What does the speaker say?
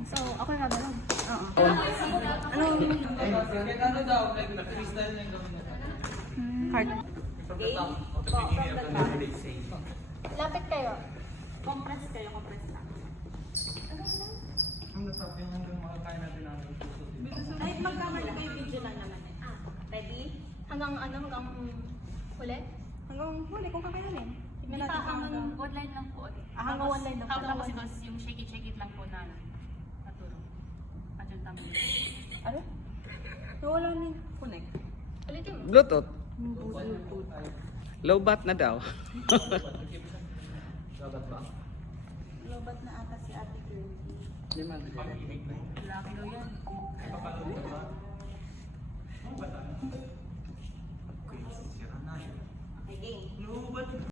So, ako yung gagawin. Oo. Anong Ano daw, like freestyle na gawin na. Card. lapit kayo? Compress kayo, compress na. Ang nasabi hanggang makakain natin ang puso dito. Kahit magkamali kayo, video lang naman eh. Ready? Hanggang ano, hanggang huli? Hanggang huli kung kakayanin. Hindi pa hanggang One line lang po. hanggang one line lang po. Tapos yung shake it lang po na natulog. Adjust lang po. Ano? Nawala na yung connect. Ulitin mo. Bluetooth. Low bat na daw. Dapat ba? Lobat na ata si Ate Girl. Di man. Laki daw yan. Papalunod ba? Ano ba? Sira na yun. Okay, game. No, but